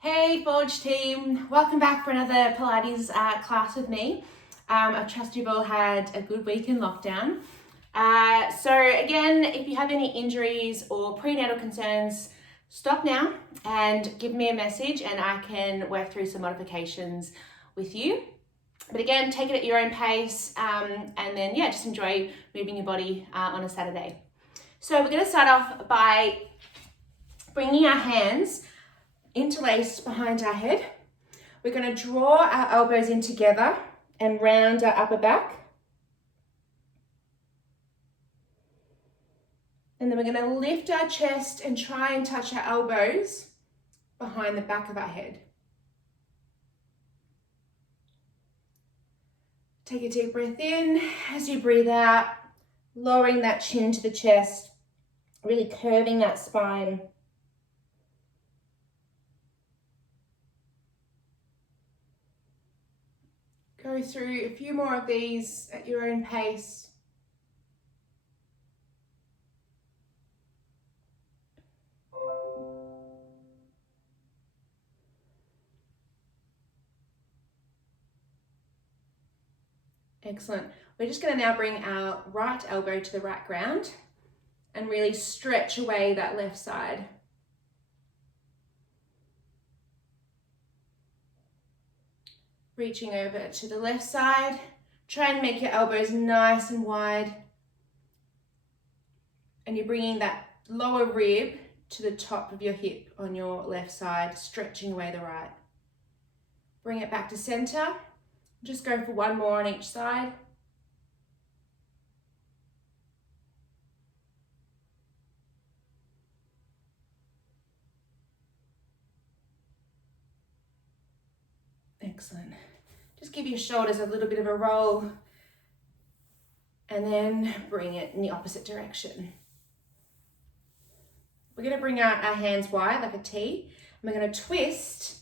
Hey Forge team, welcome back for another Pilates class with me. I trust you've all had a good week in lockdown. So again, if you have any injuries or prenatal concerns, stop now and give me a message and I can work through some modifications with you. But again, take it at your own pace and then just enjoy moving your body on a Saturday. So we're going to start off by bringing our hands interlaced behind our head. We're going to draw our elbows in together and round our upper back. And then we're going to lift our chest and try and touch our elbows behind the back of our head. Take a deep breath in as you breathe out, lowering that chin to the chest, really curving that spine. Go through a few more of these at your own pace. Excellent. We're just going to now bring our right elbow to the right ground and really stretch away that left side. Reaching over to the left side. Try and make your elbows nice and wide. And you're bringing that lower rib to the top of your hip on your left side, stretching away the right. Bring it back to center. Just go for one more on each side. Excellent. Just give your shoulders a little bit of a roll and then bring it in the opposite direction. We're going to bring out our hands wide like a T. And we're going to twist.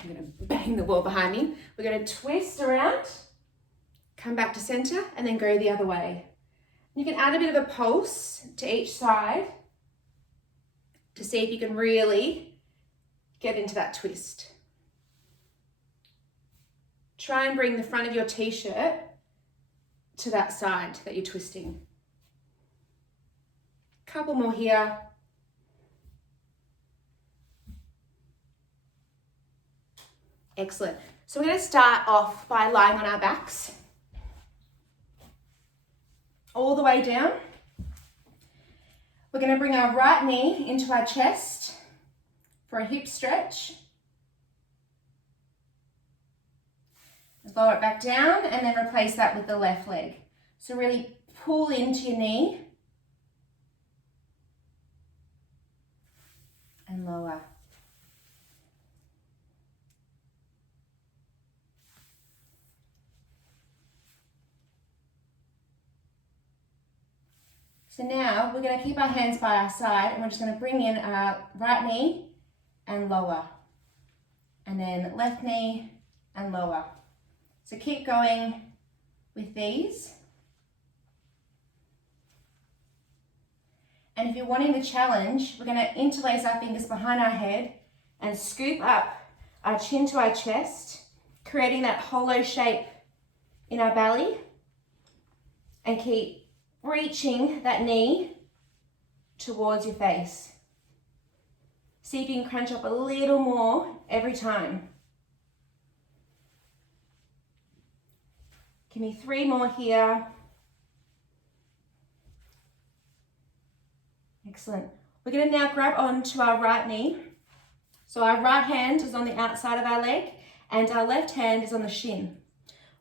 I'm going to bang the wall behind me. We're going to twist around, come back to center, and then go the other way. You can add a bit of a pulse to each side to see if you can really get into that twist. Try and bring the front of your t-shirt to that side that you're twisting. Couple more here. Excellent. So we're going to start off by lying on our backs. All the way down. We're going to bring our right knee into our chest for a hip stretch. Lower it back down and then replace that with the left leg. So really pull into your knee and lower. So now we're going to keep our hands by our side and we're just going to bring in our right knee and lower. And then left knee and lower. So keep going with these. And if you're wanting the challenge, we're going to interlace our fingers behind our head and scoop up our chin to our chest, creating that hollow shape in our belly. And keep reaching that knee towards your face. See if you can crunch up a little more every time. Give me 3 more here. Excellent. We're going to now grab onto our right knee. So our right hand is on the outside of our leg and our left hand is on the shin.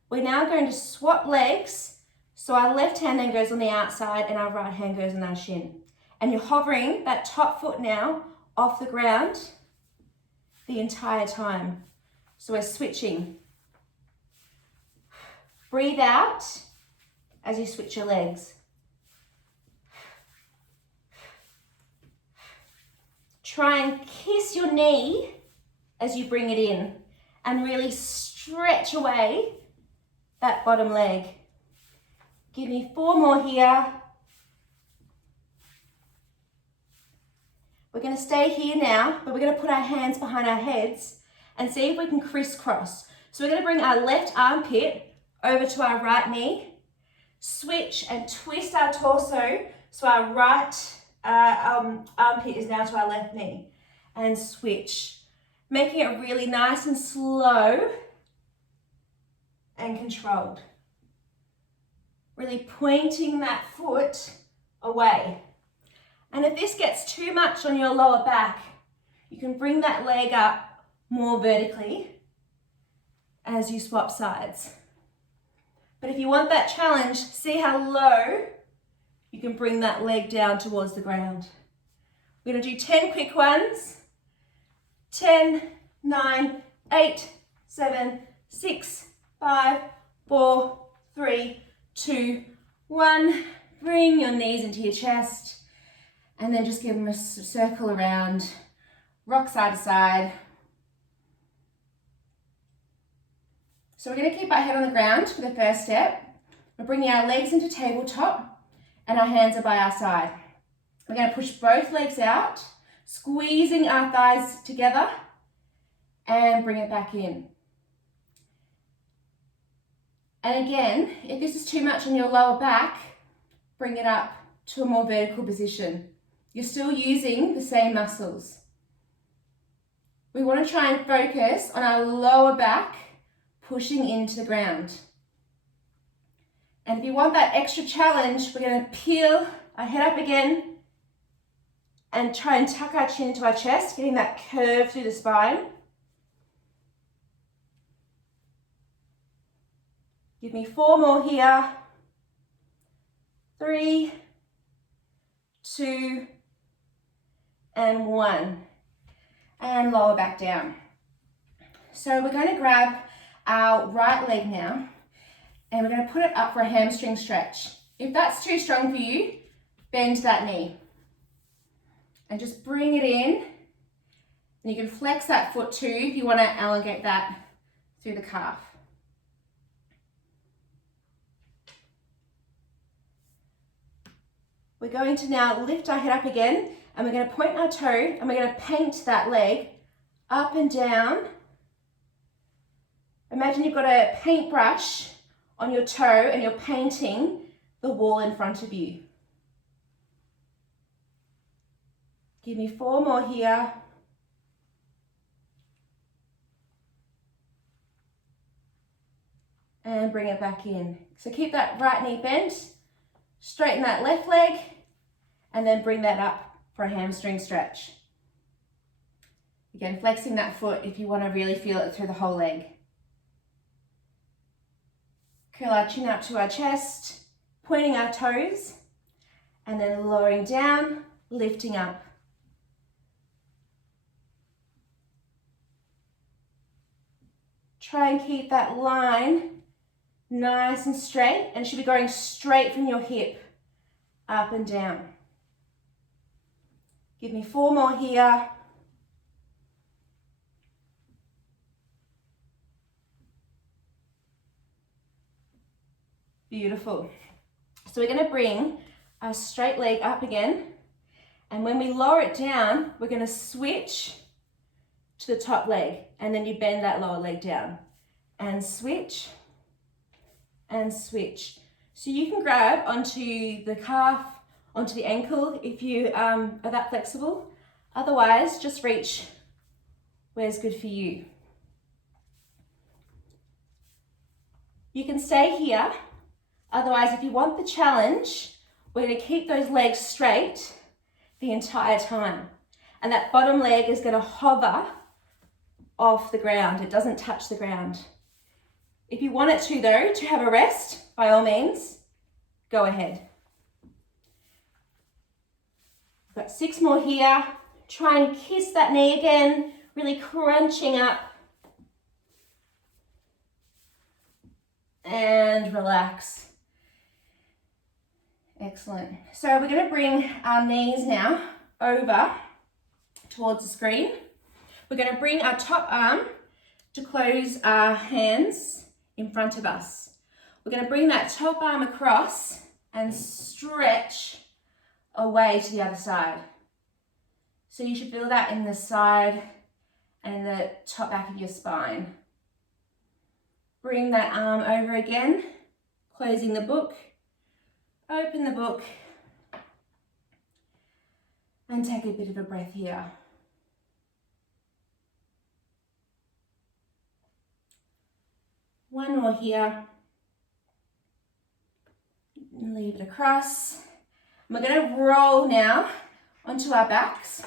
We're now going to swap legs. So our left hand then goes on the outside and our right hand goes on our shin. And you're hovering that top foot now off the ground the entire time. So we're switching. Breathe out as you switch your legs. Try and kiss your knee as you bring it in and really stretch away that bottom leg. Give me 4 more here. We're going to stay here now, but we're going to put our hands behind our heads and see if we can crisscross. So we're going to bring our left armpit over to our right knee, switch and twist our torso so our right armpit is now to our left knee, and switch, making it really nice and slow and controlled. Really pointing that foot away. And if this gets too much on your lower back, you can bring that leg up more vertically as you swap sides. But if you want that challenge, see how low you can bring that leg down towards the ground. We're going to do 10 quick ones. 10, 9, 8, 7, 6, 5, 4, 3, 2, 1. Bring your knees into your chest. And then just give them a circle around, rock side to side. So we're going to keep our head on the ground for the first step. We're bringing our legs into tabletop and our hands are by our side. We're going to push both legs out, squeezing our thighs together and bring it back in. And again, if this is too much on your lower back, bring it up to a more vertical position. You're still using the same muscles. We want to try and focus on our lower back pushing into the ground. And if you want that extra challenge, we're going to peel our head up again and try and tuck our chin into our chest, getting that curve through the spine. Give me 4 more here. 3, 2, and 1. And lower back down. So we're going to grab our right leg now and we're going to put it up for a hamstring stretch. If that's too strong for you, bend that knee and just bring it in. And you can flex that foot too if you want to elongate that through the calf. We're going to now lift our head up again and we're going to point our toe and we're going to paint that leg up and down. Imagine you've got a paintbrush on your toe and you're painting the wall in front of you. Give me 4 more here. And bring it back in. So keep that right knee bent, straighten that left leg, and then bring that up for a hamstring stretch. Again, flexing that foot if you want to really feel it through the whole leg. Curl our chin up to our chest, pointing our toes, and then lowering down, lifting up. Try and keep that line nice and straight, and it should be going straight from your hip, up and down. Give me 4 more here. Beautiful. So we're going to bring our straight leg up again. And when we lower it down, we're going to switch to the top leg. And then you bend that lower leg down. And switch. And switch. So you can grab onto the calf, onto the ankle if you are that flexible. Otherwise, just reach where's good for you. You can stay here. Otherwise, if you want the challenge, we're going to keep those legs straight the entire time. And that bottom leg is going to hover off the ground. It doesn't touch the ground. If you want it to, though, to have a rest, by all means, go ahead. We've got 6 more here. Try and kiss that knee again, really crunching up. And relax. Excellent. So we're going to bring our knees now over towards the screen. We're going to bring our top arm to close our hands in front of us. We're going to bring that top arm across and stretch away to the other side. So you should feel that in the side and the top back of your spine. Bring that arm over again, closing the book, open the book, and take a bit of a breath here. One more here. Leave it across. We're going to roll now onto our backs.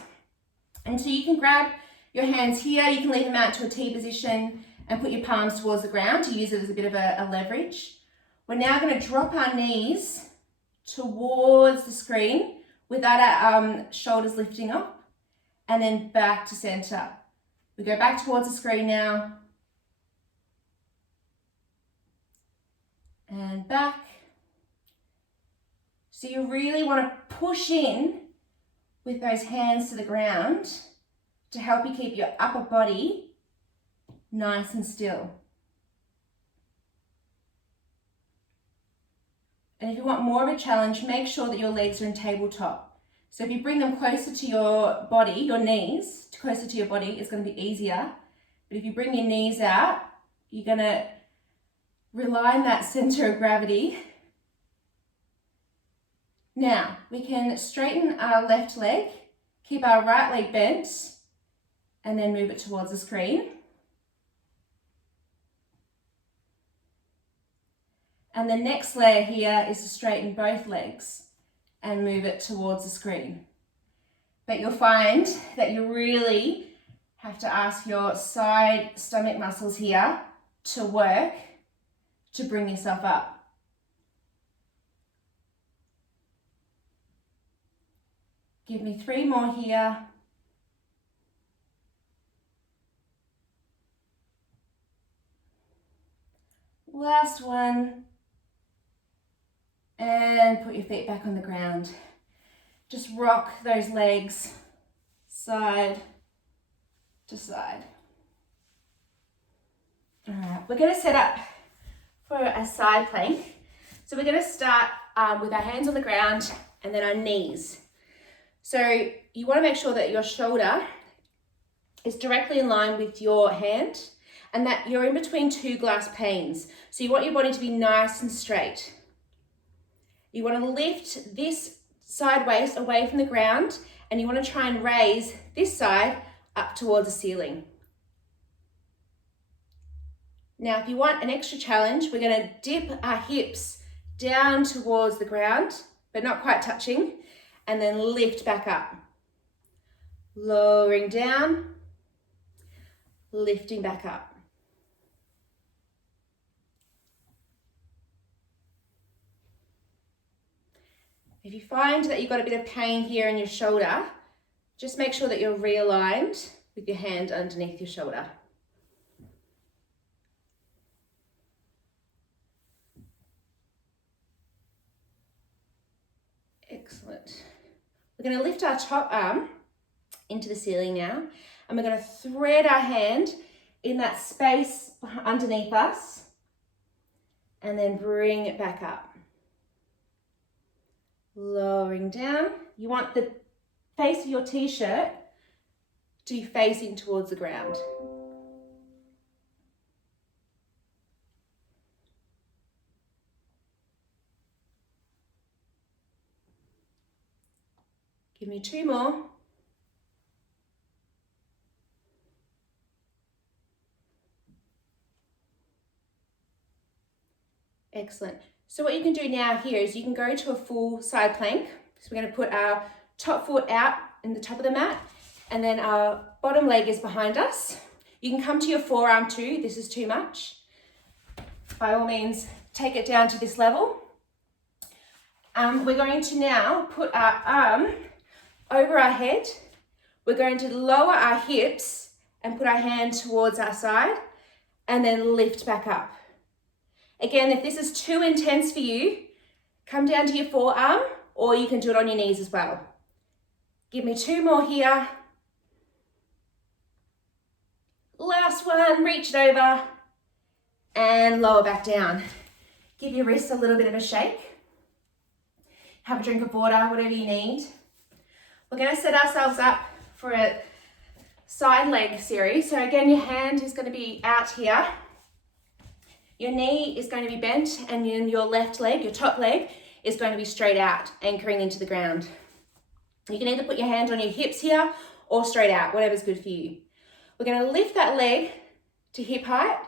And so you can grab your hands here, you can leave them out to a T position and put your palms towards the ground to use it as a bit of a leverage. We're now going to drop our knees towards the screen without our shoulders lifting up, and then back to center. We go back towards the screen now, and back. So you really want to push in with those hands to the ground to help you keep your upper body nice and still. And if you want more of a challenge, make sure that your legs are in tabletop. So if you bring them closer to your body, your knees, closer to your body, it's going to be easier. But if you bring your knees out, you're going to rely on that center of gravity. Now, we can straighten our left leg, keep our right leg bent, and then move it towards the screen. And the next layer here is to straighten both legs and move it towards the screen. But you'll find that you really have to ask your side stomach muscles here to work to bring yourself up. Give me 3 more here. Last one. And put your feet back on the ground. Just rock those legs side to side. All right, we're going to set up for a side plank. So we're going to start with our hands on the ground and then our knees. So you want to make sure that your shoulder is directly in line with your hand and that you're in between 2 glass panes. So you want your body to be nice and straight. You want to lift this side waist away from the ground and you want to try and raise this side up towards the ceiling. Now, if you want an extra challenge, we're going to dip our hips down towards the ground, but not quite touching, and then lift back up. Lowering down, lifting back up. If you find that you've got a bit of pain here in your shoulder, just make sure that you're realigned with your hand underneath your shoulder. Excellent. We're going to lift our top arm into the ceiling now, and we're going to thread our hand in that space underneath us, and then bring it back up. Lowering down. You want the face of your t-shirt to be facing towards the ground. Give me 2 more. Excellent. So what you can do now here is you can go to a full side plank. So we're going to put our top foot out in the top of the mat, and then our bottom leg is behind us. You can come to your forearm too. This is too much. By all means, take it down to this level. We're going to now put our arm over our head. We're going to lower our hips and put our hand towards our side and then lift back up. Again, if this is too intense for you, come down to your forearm, or you can do it on your knees as well. Give me 2 more here. Last one, reach it over and lower back down. Give your wrists a little bit of a shake. Have a drink of water, whatever you need. We're going to set ourselves up for a side leg series. So again, your hand is going to be out here. Your knee is going to be bent, and then your left leg, your top leg, is going to be straight out, anchoring into the ground. You can either put your hand on your hips here or straight out, whatever's good for you. We're going to lift that leg to hip height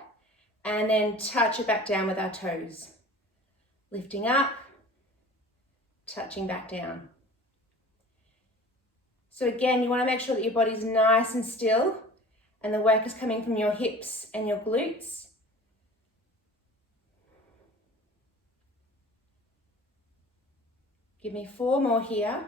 and then touch it back down with our toes. Lifting up, touching back down. So again, you want to make sure that your body's nice and still and the work is coming from your hips and your glutes. Give me 4 more here.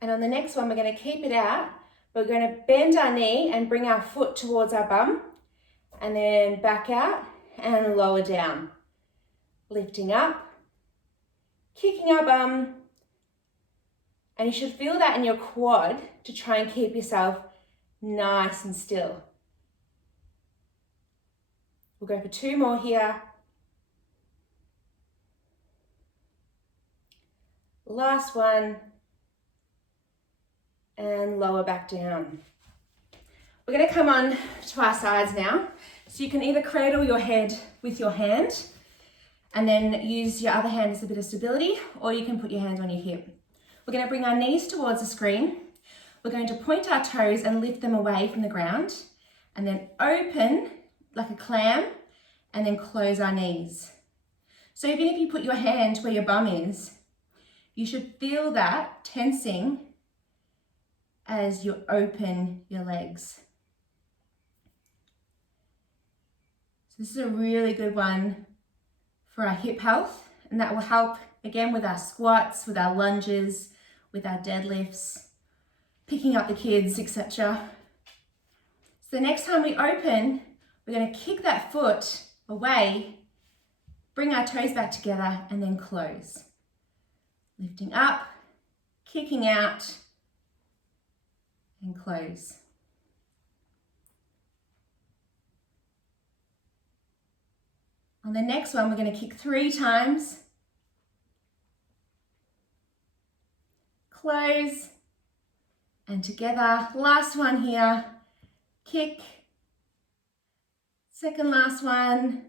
And on the next one, we're going to keep it out. We're going to bend our knee and bring our foot towards our bum, and then back out and lower down. Lifting up, kicking our bum, and you should feel that in your quad to try and keep yourself nice and still. We'll go for 2 more here. Last one. And lower back down. We're going to come on to our sides now. So you can either cradle your head with your hand and then use your other hand as a bit of stability, or you can put your hand on your hip. We're going to bring our knees towards the screen. We're going to point our toes and lift them away from the ground, and then open like a clam, and then close our knees. So even if you put your hand where your bum is, you should feel that tensing as you open your legs. So this is a really good one for our hip health, and that will help again with our squats, with our lunges, with our deadlifts, picking up the kids, etc. So the next time we open, we're going to kick that foot away, bring our toes back together, and then close. Lifting up, kicking out, and close. On the next one, we're going to kick 3 times, close, and together. Last one here, kick, second last one,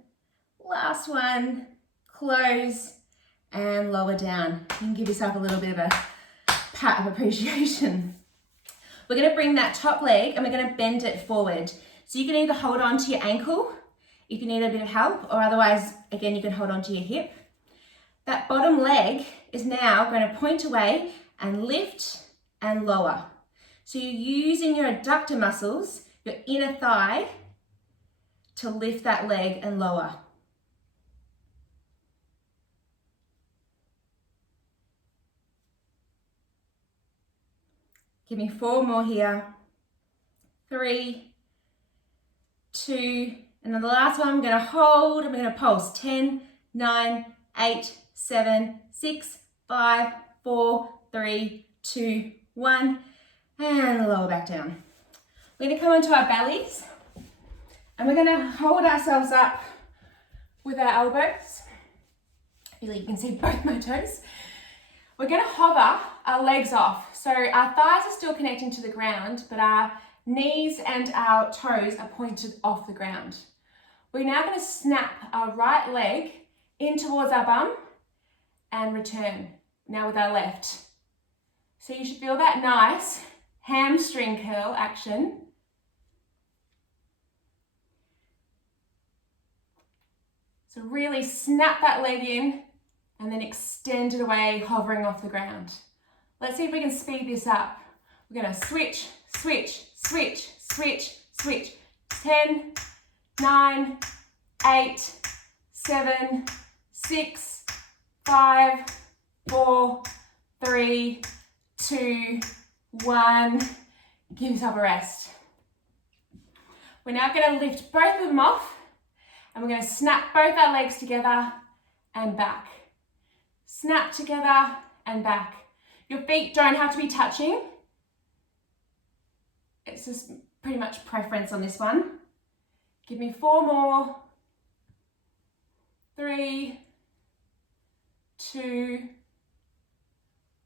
close, and lower down. You can give yourself a little bit of a pat of appreciation. We're going to bring that top leg and we're going to bend it forward. So you can either hold on to your ankle if you need a bit of help, or otherwise, again, you can hold on to your hip. That bottom leg is now going to point away and lift and lower. So you're using your adductor muscles, your inner thigh, to lift that leg and lower. Give me 4 more here. 3, 2, and then the last one I'm going to hold, I'm going to pulse. 10, 9, 8, 7, 6, 5, 4, 3, 2, 1, and lower back down. We're going to come onto our bellies, and we're going to hold ourselves up with our elbows. Really, you can see both my toes. We're going to hover our legs off. So our thighs are still connecting to the ground, but our knees and our toes are pointed off the ground. We're now going to snap our right leg in towards our bum and return, now with our left. So you should feel that nice hamstring curl action. So really snap that leg in and then extend it away, hovering off the ground. Let's see if we can speed this up. We're going to switch, switch, switch, switch, switch. 10, 9, 8, 7, 6, 5, 4, 3, 2, 1. Give yourself a rest. We're now going to lift both of them off, and we're going to snap both our legs together and back. Snap together and back. Your feet don't have to be touching. It's just pretty much preference on this one. Give me 4 more. 3, 2,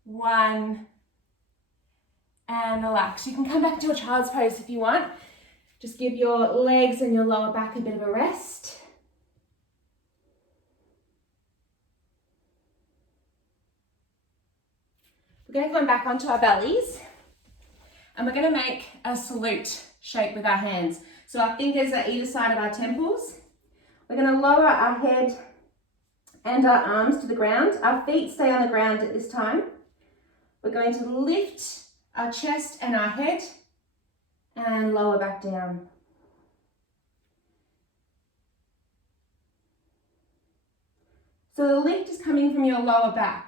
1, and relax. You can come back to a child's pose if you want. Just give your legs and your lower back a bit of a rest. We're going to come back onto our bellies and we're going to make a salute shape with our hands. So our fingers are either side of our temples. We're going to lower our head and our arms to the ground. Our feet stay on the ground at this time. We're going to lift our chest and our head and lower back down. So the lift is coming from your lower back.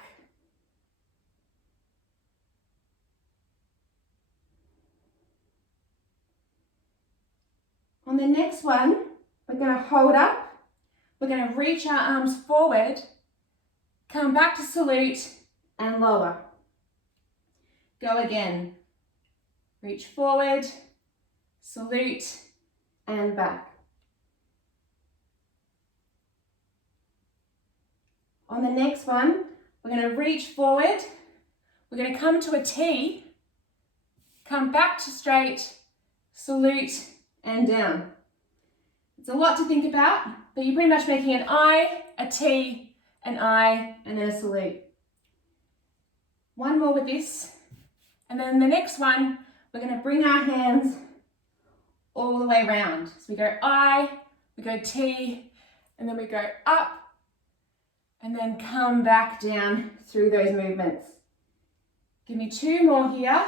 On the next one, we're going to hold up. We're going to reach our arms forward, come back to salute and lower. Go again. Reach forward, salute and back. On the next one, we're going to reach forward. We're going to come to a T, come back to straight, salute and down. It's a lot to think about, but you're pretty much making an I, a T, an I, and then a salute. One more with this. And then the next one, we're going to bring our hands all the way around. So we go I, we go T, and then we go up, and then come back down through those movements. Give me 2 more here.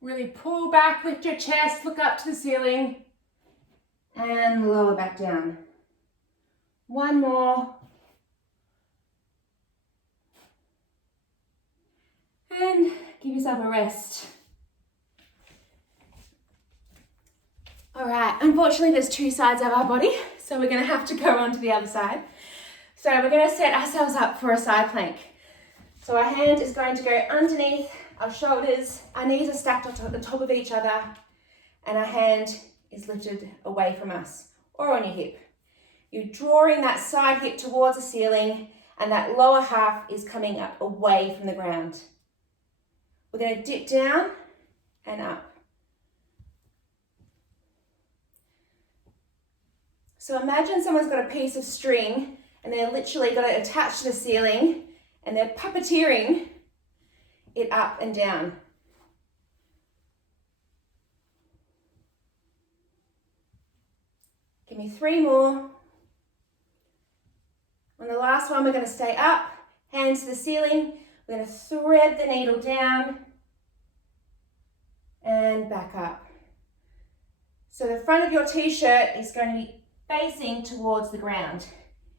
Really pull back, lift your chest, look up to the ceiling, and lower back down. 1 more. And give yourself a rest. All right, unfortunately there's 2 sides of our body, so we're gonna have to go on to the other side. So we're gonna set ourselves up for a side plank. So our hand is going to go underneath our shoulders, our knees are stacked on the top of each other, and our hand is lifted away from us or on your hip. You're drawing that side hip towards the ceiling and that lower half is coming up away from the ground. We're going to dip down and up. So imagine someone's got a piece of string and they're literally got it attached to the ceiling and they're puppeteering it up and down. Give me 3 more. On the last one, we're going to stay up, hands to the ceiling. We're going to thread the needle down and back up. So the front of your t-shirt is going to be facing towards the ground.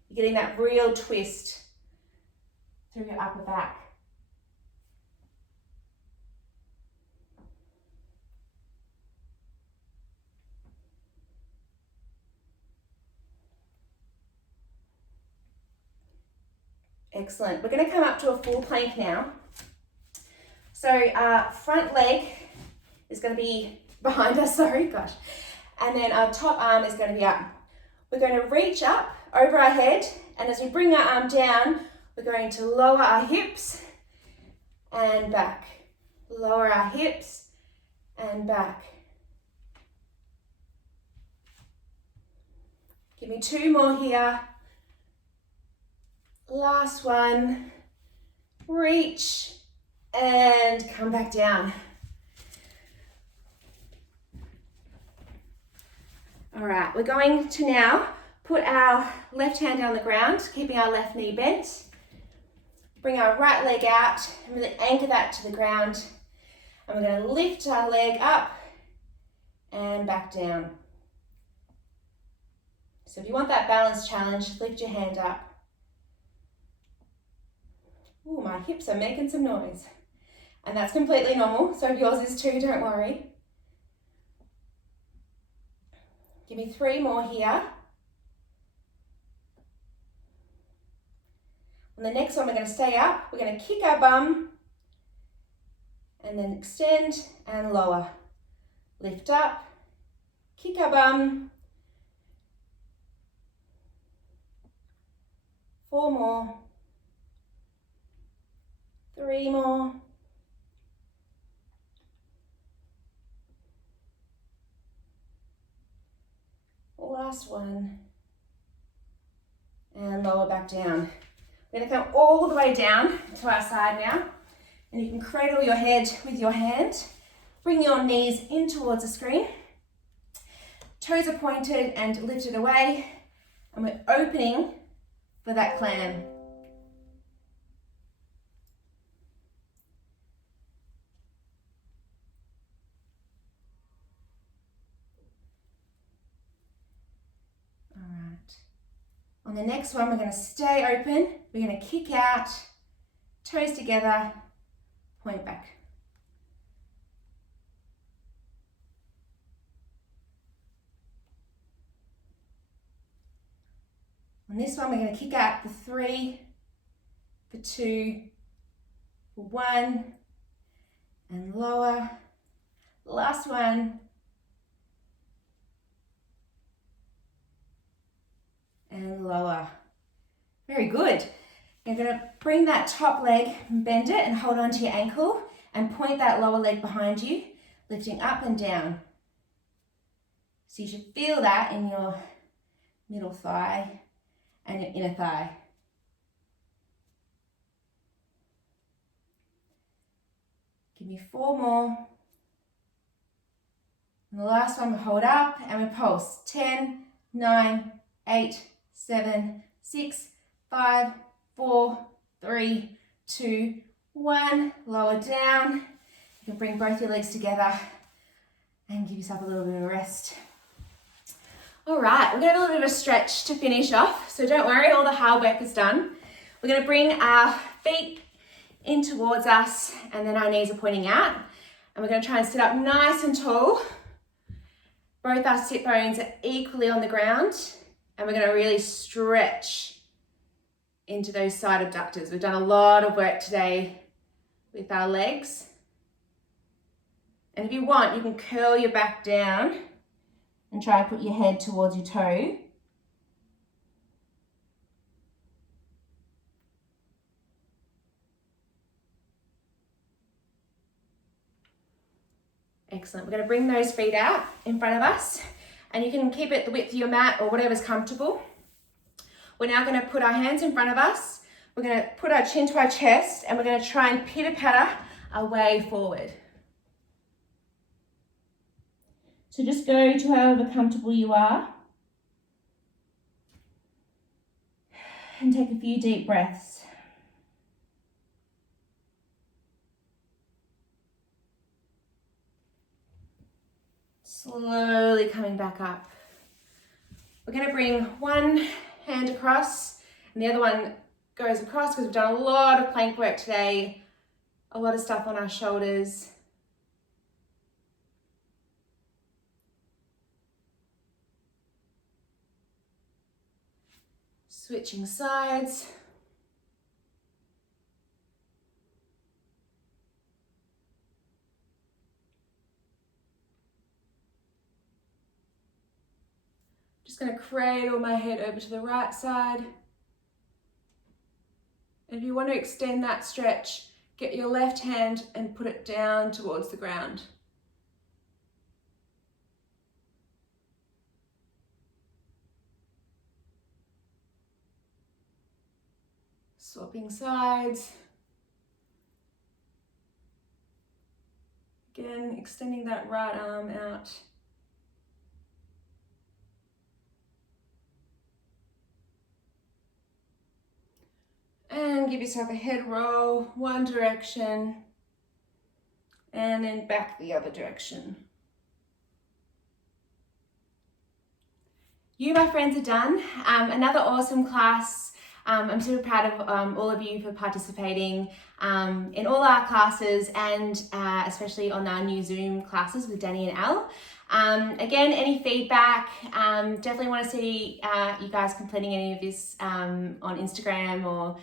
You're getting that real twist through your upper back. Excellent. We're going to come up to a full plank now. So front leg is going to be behind us, and then our top arm is going to be up. We're going to reach up over our head, and as we bring our arm down, we're going to lower our hips and back. Lower our hips and back. Give me 2 more here. Last one, reach and come back down. All right, we're going to now put our left hand down on the ground, keeping our left knee bent. Bring our right leg out and really anchor that to the ground. And we're going to lift our leg up and back down. So if you want that balance challenge, lift your hand up. Ooh, my hips are making some noise. And that's completely normal, so if yours is too, don't worry. Give me 3 more here. On the next one, we're going to stay up. We're going to kick our bum and then extend and lower. Lift up, kick our bum. 4 more. 3 more. Last one. And lower back down. We're going to come all the way down to our side now. And you can cradle your head with your hand. Bring your knees in towards the screen. Toes are pointed and lifted away. And we're opening for that clam. All right. On the next one, we're going to stay open. We're going to kick out, toes together, point back. On this one, we're going to kick out for 3, for 2, for 1, and lower. Last one. And lower. Very good. You're going to bring that top leg, bend it and hold on to your ankle and point that lower leg behind you, lifting up and down. So you should feel that in your middle thigh and your inner thigh. Give me 4 more. And the last one, we hold up and we pulse. 10, 9, 8, 7, 6, 5, 4, 3, 2, 1. Lower down. You can bring both your legs together and give yourself a little bit of a rest. All right, we're going to have a little bit of a stretch to finish off. So don't worry, all the hard work is done. We're going to bring our feet in towards us and then our knees are pointing out. And we're going to try and sit up nice and tall. Both our sit bones are equally on the ground. And we're going to really stretch into those side abductors. We've done a lot of work today with our legs. And if you want, you can curl your back down and try and put your head towards your toe. Excellent. We're going to bring those feet out in front of us. And you can keep it the width of your mat or whatever's comfortable. We're now going to put our hands in front of us. We're going to put our chin to our chest and we're going to try and pitter-patter our way forward. So just go to however comfortable you are. And take a few deep breaths. Slowly coming back up. We're going to bring one hand across and the other one goes across because we've done a lot of plank work today, a lot of stuff on our shoulders. Switching sides. Just going to cradle my head over to the right side. And if you want to extend that stretch, get your left hand and put it down towards the ground. Swapping sides. Again, extending that right arm out. And give yourself a head roll, one direction, and then back the other direction. You, my friends, are done. Another awesome class. I'm super proud of all of you for participating in all our classes and especially on our new Zoom classes with Danny and Al. Again, any feedback, definitely want to see you guys completing any of this on Instagram or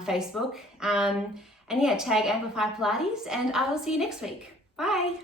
Facebook. And yeah, tag Amplify Pilates and I will see you next week. Bye.